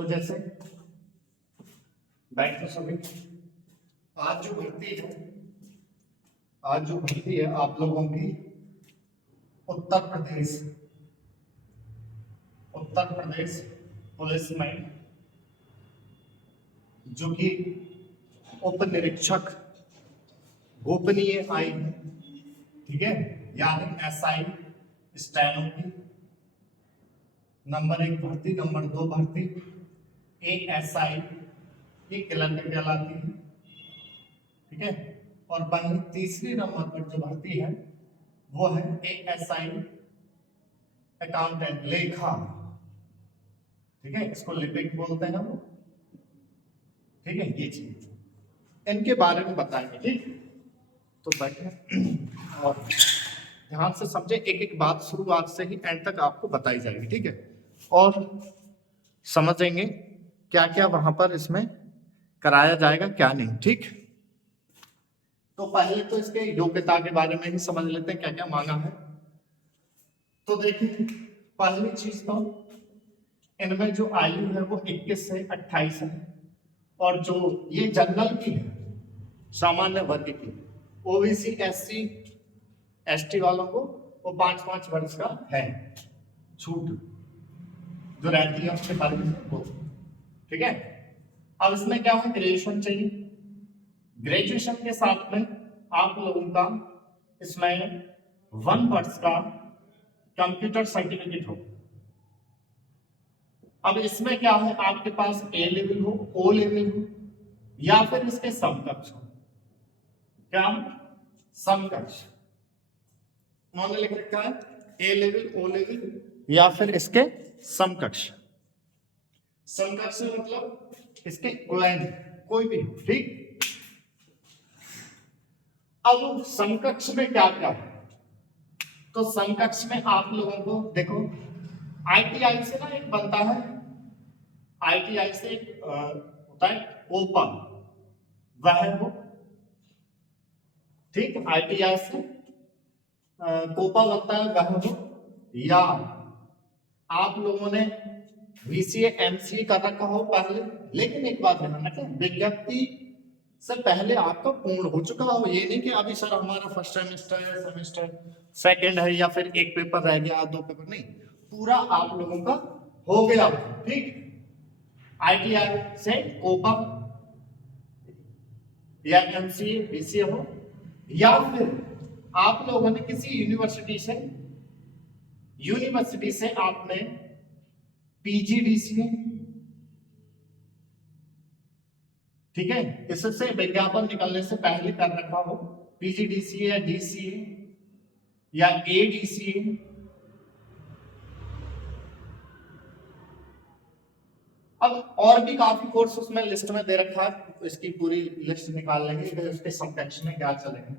तो जैसे बैठो सभी। आज जो भर्ती है आप लोगों की उत्तर प्रदेश पुलिस में, जो कि उप निरीक्षक गोपनीय आई है, ठीक है, यानी SI स्टैनो की नंबर 1 भर्ती, नंबर 2 भर्ती ASI ये कहलाती है, ठीक है। और वहीं तीसरी नंबर पर जो भर्ती है वो है ASI अकाउंटेंट, लेखा, ठीक है, इसको लिपिक बोलते हैं वो, ठीक है। ये चीज इनके बारे में बताएंगे, ठीक। तो बैठे और ध्यान से समझे, एक एक बात शुरुआत से ही एंड तक आपको बताई जाएगी, ठीक है। और समझेंगे क्या क्या वहां पर इसमें कराया जाएगा, क्या नहीं, ठीक। तो पहले तो इसके योग्यता के बारे में ही समझ लेते हैं क्या क्या मांगा है। तो देखिए, पहली चीज तो इनमें जो आयु है वो 21 से 28 है, और जो ये जनरल की है, सामान्य वर्ग की, OBC SC ST वालों को वो 5-5 वर्ष का है छूट जो रहती है उसके बारे में वो, ठीक है। अब इसमें क्या है, ग्रेजुएशन चाहिए। ग्रेजुएशन के साथ में आप लोगों का इसमें 1 वर्ष का कंप्यूटर सर्टिफिकेट हो। अब इसमें क्या है, आपके पास A लेवल हो, O लेवल हो, या फिर इसके समकक्ष हो। क्या समकक्ष उन्होंने लिख रखा है, A लेवल, O लेवल या फिर इसके समकक्ष। समकक्ष मतलब इसके इक्विवेलेंट कोई भी, ठीक। अब समकक्ष में क्या क्या है, तो समकक्ष में आप लोगों को देखो, ITI से ना एक बनता है, ITI से एक होता है कोपा, वह है वो, ठीक। ITI से कोपा बनता है, वह वो, या आप लोगों ने VCA MCA कर रखा हो पहले। लेकिन एक बात ध्यान रखें, विज्ञप्ति से पहले आपका पूर्ण हो चुका हो। ये नहीं कि अभी सर हमारा फर्स्ट सेमेस्टर सेकंड है, या फिर एक पेपर रह गया, 2 पेपर नहीं, पूरा आप लोगों का हो गया, ठीक। ITI से कोपा या MCA VCA हो, या फिर आप लोगों ने किसी यूनिवर्सिटी से आपने PGDCA, ठीक है, इससे विज्ञापन निकलने से पहले कर रखा हो, PGDCA या DCA या ADCA। अब और भी काफी कोर्स उसमें लिस्ट में दे रखा है, इसकी पूरी लिस्ट निकाल लेंगे कि उसके समकक्ष में क्या चलेंगे।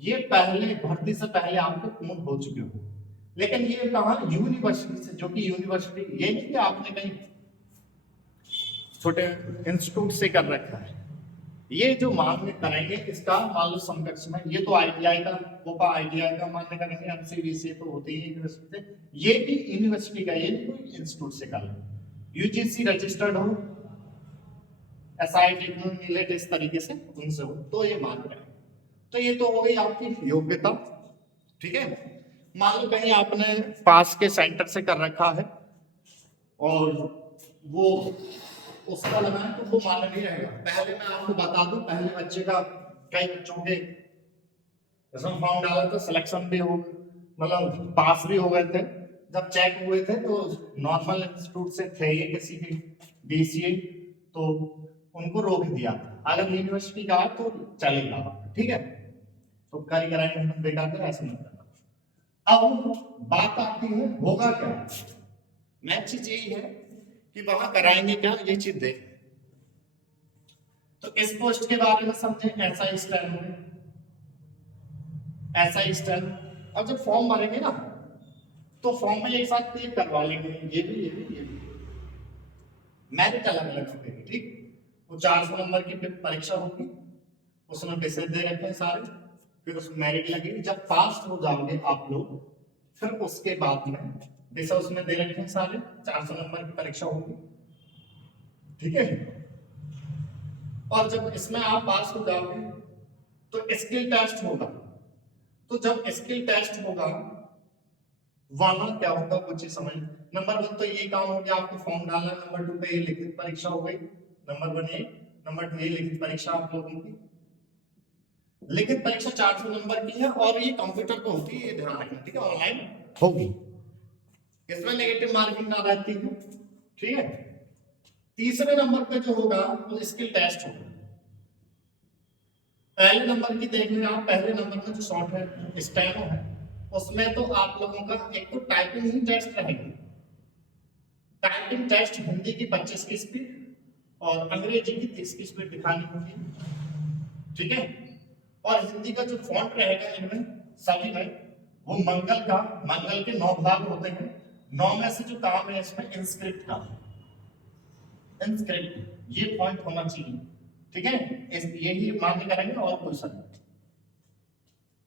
ये पहले भर्ती से पहले आपको पूर्ण हो चुके हो, लेकिन ये कहा यूनिवर्सिटी से, जो कि यूनिवर्सिटी ये नहीं कि आपने कहीं छोटे इंस्टीट्यूट से कर रखा है। ये जो मान्य करेंगे इसका मान लो समकक्ष में, ये तो ITI का कोपा ITI का मान्य करेंगे, MCVCA तो होते ही यूनिवर्सिटी से, ये भी यूनिवर्सिटी का, ये नहीं कोई इंस्टीट्यूट से कर लेंगे। UGC रजिस्टर्ड हो, SIT मिलेट इस तरीके से उनसे हो तो ये मान रहे हैं। तो ये तो हो गई आपकी योग्यता, ठीक है। मान लो कहीं आपने पास के सेंटर से कर रखा है और वो उसका लगाए तो वो मान्य नहीं रहेगा। पहले मैं आपको बता दूं, पहले बच्चे का कई बच्चों के इसमें फॉर्म डाला तो सिलेक्शन भी हो, मतलब पास भी हो गए थे। जब चेक हुए थे तो नॉर्मल इंस्टीट्यूट से थे ये, किसी भी DCA, तो उनको रोक दिया। अगर यूनिवर्सिटी का तो चलेगा, ठीक है। तो कार्य कराएंगे हम बेकार कर, ऐसा मत करना। अब बात आती है होगा क्या, मेन चीज यही है कि वहां कराएंगे क्या, ये चीज देख। तो इस पोस्ट के बारे में समझे, SI स्टैंड में, SI स्टैंड। अब जब फॉर्म भरेंगे ना तो फॉर्म में एक साथ क्लिक करवा लेंगे, ये भी मेरिट अलग अलग होगी, ठीक। वो 400 नंबर की परीक्षा होगी, उसमें विषय दे रखे हैं सारे, फिर उसमें मेरिट लगेगी। जब पास हो जाओगे आप लोग, फिर उसके बाद में विषय उसमें दे रखे हैं सारे, 400 नंबर की परीक्षा होगी, ठीक है। और जब इसमें आप पास हो जाओगे तो स्किल टेस्ट होगा। तो जब स्किल टेस्ट होगा वहां क्या होगा कुछ ही समझ। नंबर 1 तो ये काम हो गया, आपको फॉर्म डालना। नंबर 2 पे ये लिखित परीक्षा हो गई। नंबर 1 ये, नंबर 2 ये लिखित परीक्षा आप लोगों की। लिखित परीक्षा 400 नंबर की है और ये कंप्यूटर पे होती है, ये ध्यान रखना, ठीक है, ऑनलाइन होगी। इसमें नेगेटिव मार्किंग ना रहती है, ठीक है। तीसरे नंबर पे जो होगा वो स्किल टेस्ट होगा। पहले नंबर की देख लें आप, पहले नंबर में जो शॉर्ट है स्टेनो है, उसमें तो आप लोगों का एक तो टाइपिंग ही टेस्ट रहेगी। टाइपिंग टेस्ट हिंदी की 25 की स्पीड और अंग्रेजी की 30 की स्पीड दिखानी होगी, ठीक है। और हिंदी का जो फॉन्ट रहेगा इनमें सभी में, वो मंगल के 9 भाग होते हैं। 9 में से जो काम है इसमें इंस्क्रिप्ट का, इंस्क्रिप्ट ये फॉन्ट होना चाहिए, ठीक है। यही मान्य करेंगे और कोई सा नहीं,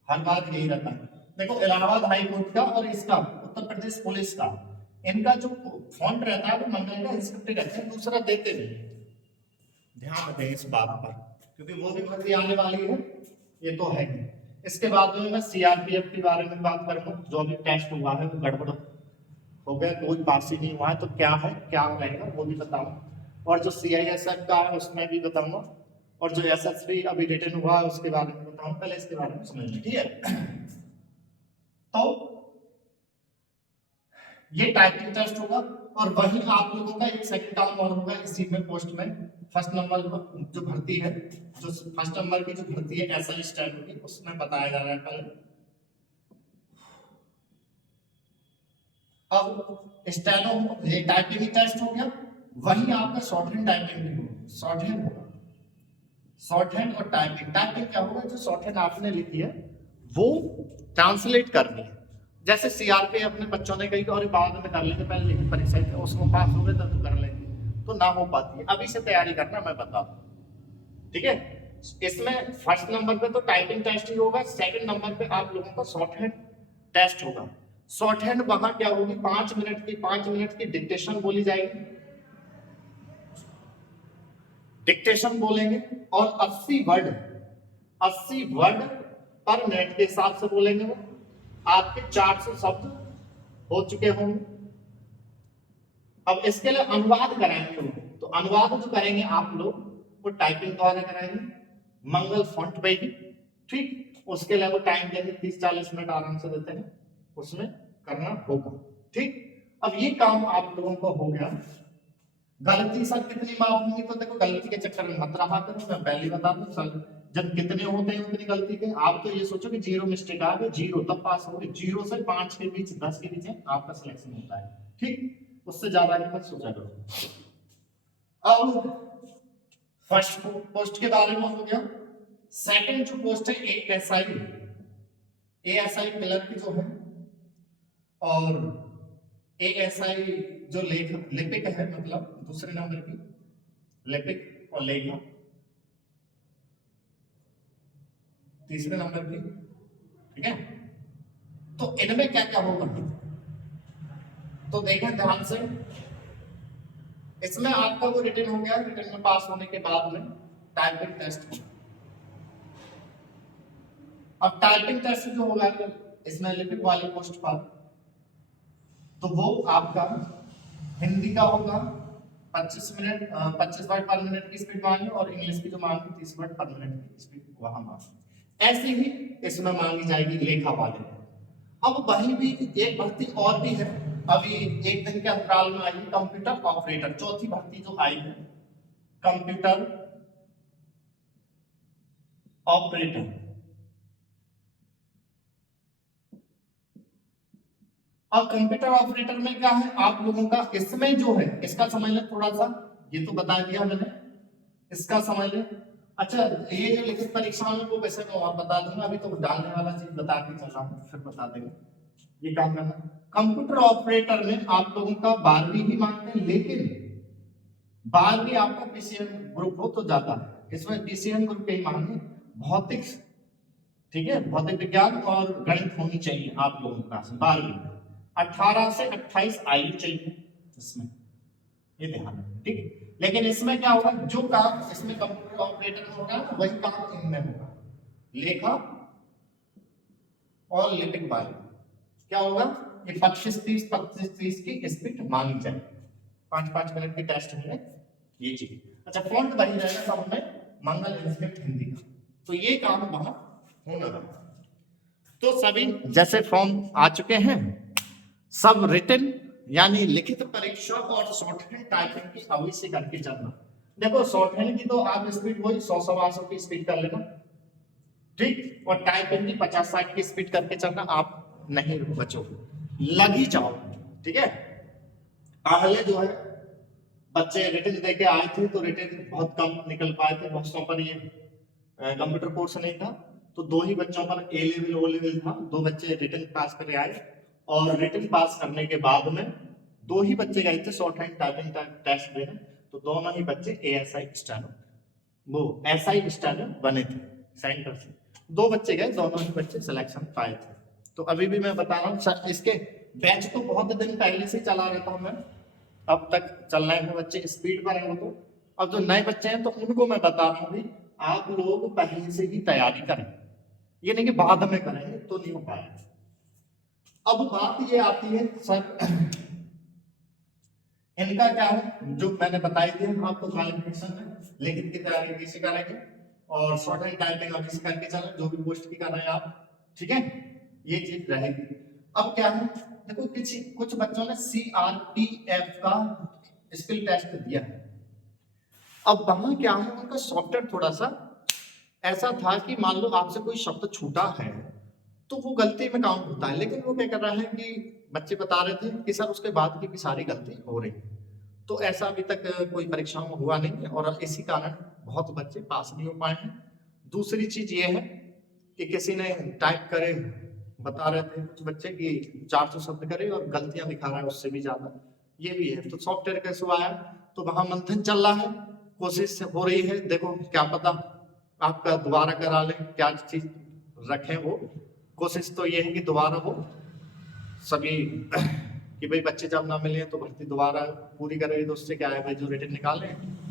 हर बार यही रहता है। देखो इलाहाबाद हाई कोर्ट का और इसका उत्तर प्रदेश पुलिस का, इनका जो फॉन्ट रहता है वो मंगल का इंस्क्रिप्ट रहता है, दूसरा देते नहीं। ध्यान रखें इस बात पर, क्योंकि वो भी भर्ती आने वाली है, ये तो है ही। इसके बाद में मैं सीआरपीएफ के बारे में बात करूंगा। जो भी टेस्ट हुआ है वो गड़बड़ हो गया, कोई पास ही नहीं हुआ है, तो क्या है क्या रहेगा वो भी बताऊंगा। और जो सीआईएसएफ का है उसमें भी बताऊंगा, और जो एसएसबी अभी रिटर्न हुआ है उसके बारे में बताऊंगा। पहले इसके बारे में समझ लीजिए, ठीक है। तो ये टाइपिंग टेस्ट होगा और वहीं आप लोगों का एक सेकंड काम और होगा इसी में पोस्ट में। फर्स्ट नंबर जो भर्ती है, जो फर्स्ट नंबर की जो भर्ती है एसआई स्टैंड की, उसमें बताया जा रहा है पहले। अब स्टेनो ये टाइपिंग टेस्ट हो गया, वहीं आपका शॉर्ट हैंड टाइपिंग भी होगा। शॉर्ट हैंड होगा, शॉर्ट हैंड और टाइपिंग। टाइपिंग क्या होगा, जो शॉर्ट हैंड आपने लिखी है वो ट्रांसलेट करनी है। जैसे सीआरपी अपने बच्चों ने कही और बाद में कर लेंगे, पहले लिखित परीक्षा उसमें पास हो गए तब तो कर लेंगे, तो ना हो पाती है। अभी से तैयारी करना, मैं बता दूं, ठीक है। इसमें फर्स्ट नंबर पे तो टाइपिंग टेस्ट ही होगा, सेकंड नंबर पे आप लोगों का शॉर्ट हैंड टेस्ट होगा। शॉर्ट हैंड वहां क्या होगी, 5 मिनट की डिक्टेशन बोली जाएगी, डिक्टेशन बोलेंगे, और 80 वर्ड पर मिनट के हिसाब से बोलेंगे। वो आपके 400 शब्द हो चुके होंगे। अब इसके लिए अनुवाद कराएंगे वो, तो अनुवाद जो करेंगे आप लोग वो टाइपिंग द्वारा कराएंगे, मंगल फॉन्ट पे ही, ठीक। उसके लिए वो टाइम देंगे, 30-40 मिनट आराम से देते हैं, उसमें करना होगा, ठीक। अब ये काम आप लोगों को हो गया। गलती सर कितनी माफ होंगी, तो देखो गलती के चक्कर में मत रहा करो, मैं पहले बता दूं सर, जब कितने होते हैं उतनी गलती के। आप तो ये सोचो कि 0 मिस्टेक आ गई, 0 तब पास हो गए। 0 से 5 के बीच, 10 के बीच आपका सिलेक्शन होता है, ठीक। उससे ज्यादा की मत सोचा करो। अब फर्स्ट पोस्ट के बारे में हो गया। सेकंड जो पोस्ट है एएसआई क्लर्क की जो है, और एएसआई जो लिपिक है, मतलब दूसरे नंबर की लिपिक और लेखा तीसरे नंबर की, ठीक है। तो इनमें क्या क्या होगा, तो देखें ध्यान से। इसमें आपका वो रिटर्न हो गया, रिटर्न में पास होने के बाद में टाइपिंग टेस्ट होगा। अब टाइपिंग टेस्ट जो होगा इसमें लिपिक वाली पोस्ट पर, तो वो आपका हिंदी का होगा 25 वर्ड पर मिनट की स्पीड मांगी, और इंग्लिश की जो मांगी 30 वर्ड पर मिनट की स्पीड वहां मांगी। ऐसे ही इसमें मांगी जाएगी लेखा वाले। अब वहीं भी एक भर्ती और भी है, अभी एक दिन के अंतराल में आई, कंप्यूटर ऑपरेटर, चौथी भर्ती जो आई है, कंप्यूटर ऑपरेटर। अब कंप्यूटर ऑपरेटर में क्या है आप लोगों का, इसमें जो है इसका समझ लें थोड़ा सा, ये तो बता दिया मैंने, इसका समझ लें। अच्छा ये जो लिखित परीक्षा में वो वैसे मैं और बता दूंगा, अभी तो डालने वाला चीज बता के चल रहा हूँ, फिर बता देंगे। ये काम करना, कंप्यूटर ऑपरेटर में आप लोगों का 12वीं ही मांगते हैं, लेकिन 12वीं आपका पीसीएम ग्रुप हो तो जाता है, इसमें पीसीएम ग्रुप के ही मांगे। भौतिक, ठीक है, भौतिक विज्ञान और गणित होनी चाहिए आप लोगों के पास 12वीं में। 18 से 28 आयु चाहिए इसमें, ये ध्यान रखना, ठीक है। लेकिन इसमें क्या होगा, जो काम इसमें कंप्यूटर ऑपरेटर में होगा वही काम इनमें होगा, लेखा और लिपिक वाले। क्या होगा, ये 25-30 की स्पीड मांगी जाए, 5-5 मिनट के टेस्ट होंगे, ये चीज। अच्छा, फॉन्ट वही रहेगा सब में, मंगल इंस्क्रिप्ट हिंदी का, तो ये काम वहां होना। तो सभी जैसे फॉर्म आ चुके हैं, सब रिटन यानी लिखित परीक्षा और शॉर्ट हैंड टाइपिंग की अभी से करके चलना। देखो शॉर्ट हैंड की तो आप स्पीड वही 100-125 की स्पीड कर लेना, ठीक, और टाइपिंग की 50-60 की स्पीड करके चलना, आप नहीं बचो, लग ही जाओ, ठीक है। पहले जो है बच्चे रिटन देके आए थे तो रिटन बहुत कम निकल पाए थे, बच्चों पर ये कंप्यूटर कोर्स नहीं था, तो 2 ही बच्चों पर ए लेवल ओ लेवल था, 2 बच्चे रिटन पास करके आए, और रिटन पास करने के बाद में 2 ही बच्चे गए थे शॉर्ट हैंड टाइपिंग टेस्ट देने, तो दोनों ही बच्चे एएसआई स्टैनो, वो एसआई स्टैनो बने थे सेंटर से, 2 बच्चे गए, दोनों ही बच्चे सिलेक्शन पाए थे। तो अभी भी मैं बता रहा हूँ, इसके बैच तो बहुत दिन पहले से चला रहता हूँ मैं, अब तक चल रहे हैं बच्चे, स्पीड पर हैं वो तो। अब जो नए बच्चे हैं तो उनको मैं बता रहा हूँ, आप लोग पहले से ही तैयारी करें, ये नहीं कि बाद में करेंगे तो नहीं हो पाएगा। अब बात ये आती है सर, इनका क्या है, जो मैंने बताई थी आपको क्वालिफिकेशन में, लिखित की तैयारी कैसे करेंगे और शॉर्ट हैंड टाइपिंग अभी से करके चलें, जो भी पोस्ट की कर रहे हैं आप, ठीक है, ये चीज रहेगी। अब क्या है, देखो कुछ बच्चों ने CRPF का स्किल टेस्ट दिया है। अब वहां क्या है, उनका सॉफ्टवेयर थोड़ा सा ऐसा था कि मान लो आपसे कोई शब्द छूटा है तो वो गलती में काउंट होता है, लेकिन वो क्या कर रहा है कि बच्चे बता रहे थे कि सर उसके बाद की भी सारी गलती हो रही है, तो ऐसा अभी तक कोई परीक्षा में हुआ नहीं है, और इसी कारण बहुत बच्चे पास नहीं हो पाए हैं। दूसरी चीज ये है कि किसी ने टाइप करे, बता रहे थे कुछ बच्चे कि 400 शब्द करे और गलतियां दिखा रहा है उससे भी ज्यादा, ये भी है। तो सॉफ्टवेयर कैसे आया, तो वहां मंथन चल रहा है, कोशिश हो रही है, देखो क्या पता आपका दोबारा करा लें, क्या चीज रखें, वो कोशिश तो ये है कि दोबारा हो सभी, कि भाई बच्चे जब ना मिले तो भर्ती दोबारा पूरी करें, तो उससे क्या है भाई, जो रिटर्न निकाले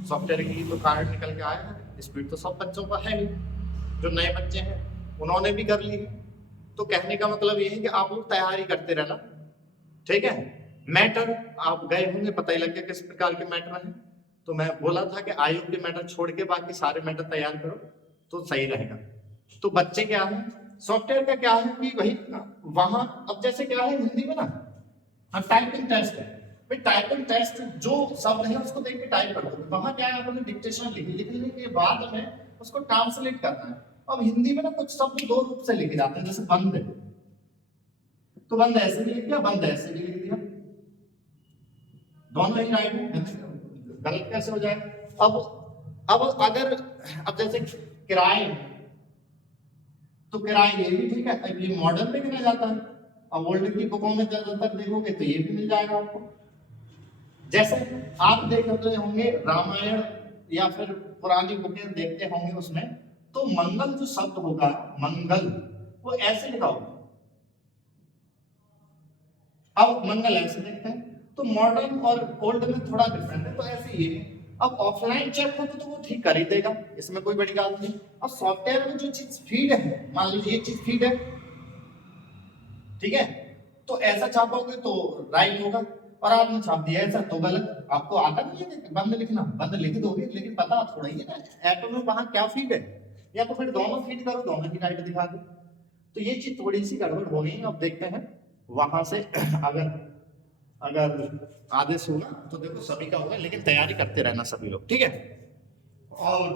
सॉफ्टवेयर की तो कार्ड निकल के आया है, स्पीड तो सब बच्चों का है ही, जो नए बच्चे हैं उन्होंने भी कर ली। तो कहने का मतलब ये है कि आप लोग तैयारी करते रहना, ठीक है। मैटर आप गए होंगे, पता ही लग गया किस प्रकार के मैटर हैं, तो मैं बोला था कि आयु के मैटर छोड़ के बाकी सारे मैटर तैयार करो तो सही रहेगा। तो बच्चे क्या है, सॉफ्टवेयर का क्या है कि भाई वहां, अब जैसे क्या है हिंदी में ना, हाँ टाइपिंग टेस्ट है भाई, टाइपिंग टेस्ट जो शब्द है उसको देख के टाइप कर दो, वहां क्या है आपने डिक्टेशन लिखने के बाद में उसको ट्रांसलेट करना है। अब हिंदी में ना कुछ शब्द 2 रूप से लिखे जाते हैं, जैसे बंद है तो बंद ऐसे भी लिख दिया, बंद ऐसे भी लिख दिया, दोनों ही राइट है, गलत कैसे हो जाए। अब अगर, अब जैसे किराए, तो किराए ये भी ठीक है, अब ये मॉडर्न में गिना जाता है, अब ओल्ड की बुकों में ज्यादातर देखोगे तो ये भी मिल जाएगा आपको। जैसे आप देख रहे होंगे रामायण या फिर पुरानी बुकें देखते होंगे, उसमें तो मंगल जो शब्द होगा, मंगल वो ऐसे लिखा होगा, अब मंगल ऐसे देखते हैं, तो मॉडर्न और ओल्ड में थोड़ा डिफरेंट है, तो ऐसे ही है। अब ऑफलाइन चेक हो तो वो ठीक कर ही देगा, इसमें कोई बड़ी बात नहीं। अब सॉफ्टवेयर में जो चीज फीड है, मान लीजिए ये चीज फीड है, ठीक है, तो ऐसा छापोगे तो राइट होगा, और आपने छाप दिया ऐसा तो गलत। आपको आता नहीं है बंद लिखना, बंद लिख दोगे, लेकिन पता थोड़ा ही है ना ऐप में वहां क्या फीड है, या तो फिर दोनों फीड करो, दोनों की राइट दिखा दो। तो ये चीज थोड़ी सी गड़बड़ हो गई। अब देखते हैं वहां से अगर अगर आदेश होगा तो देखो सभी का होगा, लेकिन तैयारी करते रहना सभी लोग, ठीक है। और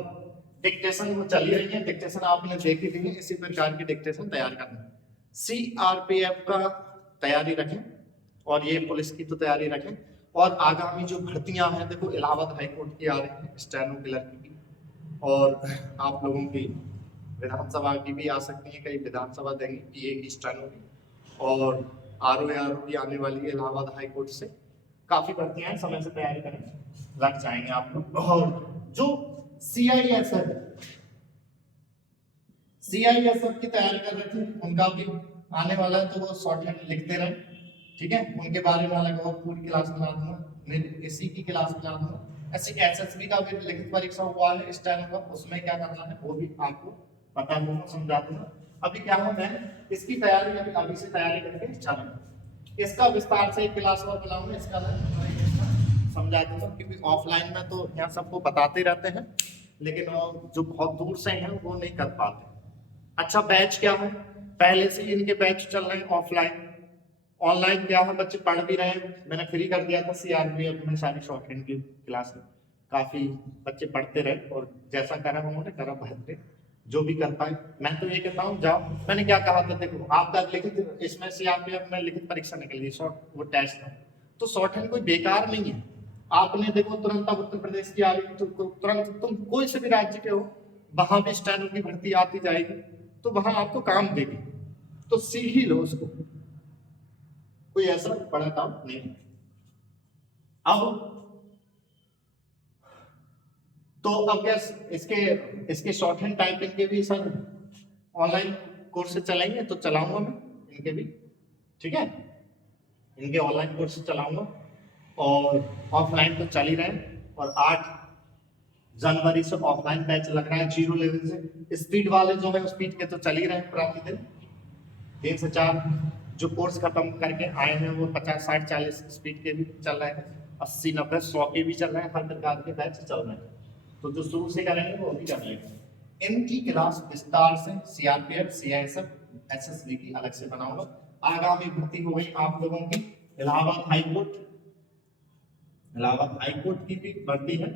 डिक्टेशन वो चली रही है, डिक्टेशन आपने देखी थी, इसी प्रकार की डिक्टेशन तैयार करना। CRPF का तैयारी रखें, और ये पुलिस की तो तैयारी रखें, और आगामी जो भर्तियां हैं, देखो इलाहाबाद हाई कोर्ट की आ रही है स्टेनो क्लर्क की, और आप लोगों की विधानसभा की भी आ सकती है, कई विधानसभा देंगे PA की, स्टेनो की, और RO की आने वाली है इलाहाबाद हाई कोर्ट से। काफी भर्तियां हैं, समय से तैयारी करें, लग जाएंगे आप लोग। और जो CISF की तैयारी कर रहे थे, उनका भी आने वाला है, तो वो शॉर्ट हैंड लिखते रहे, ठीक है। उनके बारे में अलग और पूरी क्लास बना दूंगा, इसी की क्लास में जाना है। ऐसे एसएसबी का भी लिखित परीक्षा हुआ है इस टाइम का, उसमें क्या करना है वो भी आपको पता दूंगा, समझा दूंगा। अभी क्या है, मैं इसकी तैयारी अभी से तैयारी करके चलूंगा। इसका विस्तार से एक क्लास और बनाऊंगा, इसका मैं समझा दूंगा, क्योंकि ऑफलाइन में तो यहाँ सबको बताते रहते हैं, लेकिन जो बहुत दूर से हैं वो नहीं कर पाते। अच्छा, बैच क्या है, पहले से इनके बैच चल रहे हैं ऑफलाइन। ऑनलाइन क्या है, बच्चे पढ़ भी रहे हैं, मैंने फ्री कर दिया था सीआरपीएफ में सारी शॉर्ट हैंड की क्लास में, काफी बच्चे पढ़ते रहे और जैसा करा उन्होंने करा बेहतरीन, जो भी कर पाए। मैं तो ये कहता हूँ जाओ, मैंने क्या कहा था, देखो आपका लिखित इसमें सीआरपीएफ में लिखित परीक्षा निकल गई, शॉर्ट वो टेस्ट था, तो शॉर्ट हैंड कोई बेकार नहीं है। आपने देखो तुरंत अब उत्तर प्रदेश की आ गई, तो तुरंत तुम कोई से भी राज्य के हो, वहां भी स्टैनो की भर्ती आती जाएगी, तो वहां आपको काम देगी, तो सीख ही लो उसको, कोई ऐसा बड़ा काम नहीं है। अब तो अब क्या इसके इसके शॉर्ट हैंड टाइपिंग के भी सर ऑनलाइन कोर्स चलाएंगे, तो चलाऊंगा मैं इनके भी, ठीक है, इनके ऑनलाइन कोर्स चलाऊंगा, और ऑफलाइन तो चल ही रहे हैं। और 8 जनवरी से ऑफलाइन बैच लग रहा है 0 लेवल से। स्पीड वाले जो है स्पीड के तो चल ही रहे हैं प्रतिदिन 3 से 4, जो कोर्स खत्म करके आए हैं वो 50, 60, 40 स्पीड के भी चल रहे हैं, 80, 90, 100 के भी चल रहे हैं, हर प्रकार के बैच चल रहे हैं। तो जो शुरू से करेंगे वो भी कर लेंगे। इनकी क्लास विस्तार से सीआरपीएफ, सीआईएसएफ, एसएसबी की अलग से बनाऊंगा। आगामी भर्ती हो गई आप लोगों की इलाहाबाद हाईकोर्ट, इलाहाबाद हाईकोर्ट की भी भर्ती है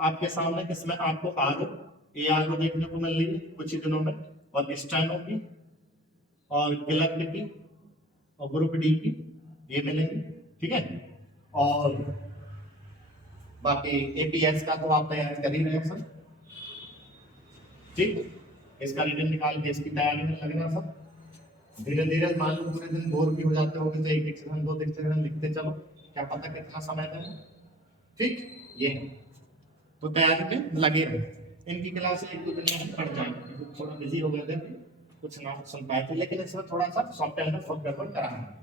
आपके सामने। इसमें आपको आगे एआरओ देखने को मिल रही है कुछ ही दिनों में, और स्टेनो की और क्लर्क की और ग्रुप डी की ये मिलेंगे, ठीक है। और बाकी एपीएस का तो आप तैयारी कर ही रहे हैं सब, ठीक, इसका रिटर्न निकाल के इसकी तैयारी में लगना सब। धीरे धीरे मान लो पूरे दिन बोर भी हो जाते हो तो एक डिक्शनरी 2 डिक्शनरी लिखते चलो, क्या पता कितना समय दें, ठीक। ये है तो तैयारी में लगे रहे। इनकी क्लास 1-2 दिन में पढ़ जाएंगे, थोड़ा बिजी हो गए थे, कुछ ना सुन पाए थे, लेकिन इसमें थोड़ा सा सॉफ्टवेयर में फुल पेपर कराना।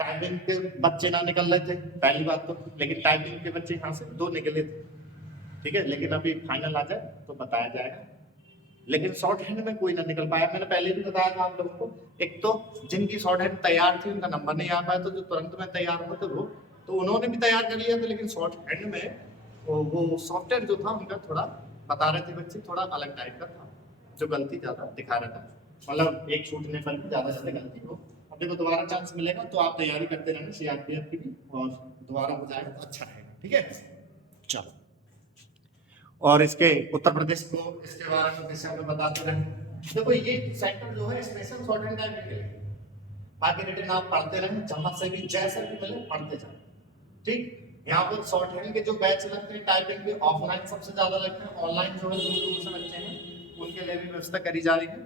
टाइपिंग के बच्चे ना निकल रहे थे पहली बात तो, लेकिन टाइपिंग के बच्चे यहाँ से 2 निकले थे, ठीक है, लेकिन अभी फाइनल आ जाए तो बताया जाएगा। लेकिन शॉर्ट हैंड में कोई ना निकल पाया, मैंने पहले भी बताया था आप लोगों को। एक तो जिनकी शॉर्ट हैंड तैयार थी उनका नंबर नहीं आ पाया, तो जो तुरंत में तैयार हुए थे वो तो उन्होंने भी तैयार कर लिया था, लेकिन शॉर्ट हैंड में वो सॉफ्टवेयर जो था उनका थोड़ा बता रहे थे बच्चे, थोड़ा अलग टाइप का था, जो गलती ज्यादा दिखा रहा था, मतलब एक छूटने पर भी ज्यादा ज्यादा गलती हो। अब देखो दोबारा चांस मिलेगा तो आप तैयारी करते रहना सीआरपीएफ की भी, और दोबारा हो जाएगा तो अच्छा रहेगा, ठीक है। चलो, और इसके उत्तर प्रदेश को इसके बारे में विषय में बताते रहे। देखो ये सेक्टर जो है स्पेशल शॉर्ट हैंड टाइपिंग के लिए, बाकी रिटर्न आप पढ़ते रहें, जहां से भी जैसे भी मिले पढ़ते जाए, ठीक। यहाँ पर शॉर्ट हैंड के जो बैच लगते हैं टाइपिंग के, ऑफलाइन सबसे ज्यादा लगते हैं, ऑनलाइन जो है दूर दूर से बच्चे हैं उनके लिए भी व्यवस्था करी जा रही है,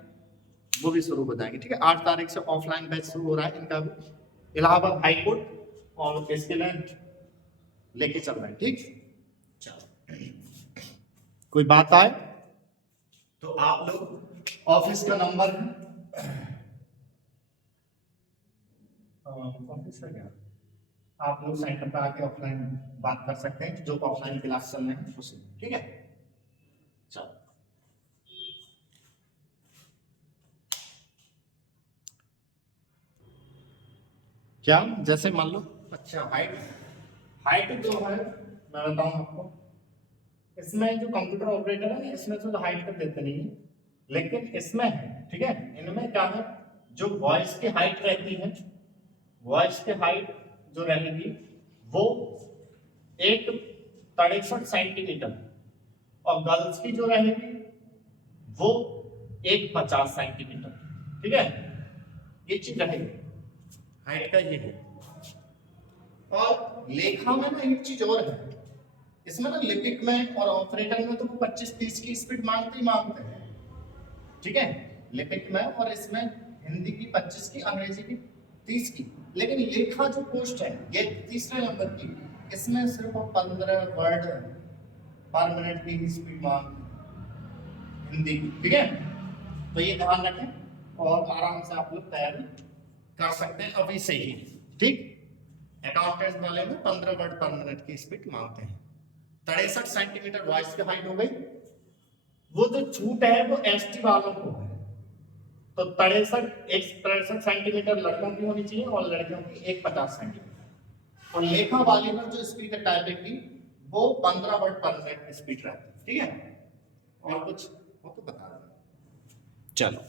वो भी शुरू हो जाएंगे, ठीक है। 8 तारीख से ऑफलाइन बैच शुरू हो रहा है इनका भी, इलाहाबाद हाईकोर्ट, और इसके लिए लेके चल रहे हैं, ठीक। चलो, कोई बात आए तो आप लोग ऑफिस का नंबर ऑफिस है क्या, आप लोग सेंटर पर आके ऑफलाइन बात कर सकते हैं, जो ऑफलाइन क्लास चल रहे हैं उससे, ठीक है। चलो, क्या जैसे मान लो, अच्छा हाइट, हाइट जो है मैं बताऊं आपको, इसमें जो कंप्यूटर ऑपरेटर है इसमें तो हाइट तक देते नहीं है, लेकिन इसमें है, ठीक है। इनमें क्या है, जो वॉइस की हाइट रहती है, वॉइस की हाइट जो रहेगी वो 163 सेंटीमीटर, और गर्ल्स की जो रहेगी वो 150 सेंटीमीटर, ठीक है। ये चीज रहेगी, हाइट का ये है। और लेखा में ना एक चीज और है, इसमें ना लिपिक में और ऑपरेटर में तो वो 25-30 की स्पीड मांगते ही मांगते हैं, ठीक है, लिपिक में, और इसमें हिंदी की 25 की, अंग्रेजी की 30 की। लेकिन लेखा जो पोस्ट है ये तीसरे नंबर की, इसमें सिर्फ 15 वर्ड पर मिनट की स्पीड मांग हिंदी की, ठीक है। तो ये ध्यान रखें और आराम से आप लोग तैयारी कर सकते हैं अभी से ही, ठीक। अकाउंटेंट्स वाले में 15 वर्ड पर मिनट की स्पीड मांगते हैं। 63 सेंटीमीटर वॉइस की हाइट हो गई। वो जो छूट है वो एसटी वालों को है, तो 63 सेंटीमीटर लड़कों की होनी चाहिए और लड़कियों की 50 सेंटीमीटर। और लेखा वाले में जो स्पीड है टाइपिंग की वो 15 वर्ड पर मिनट की स्पीड रहती है। ठीक है, और कुछ हो तो बता दो। चलो।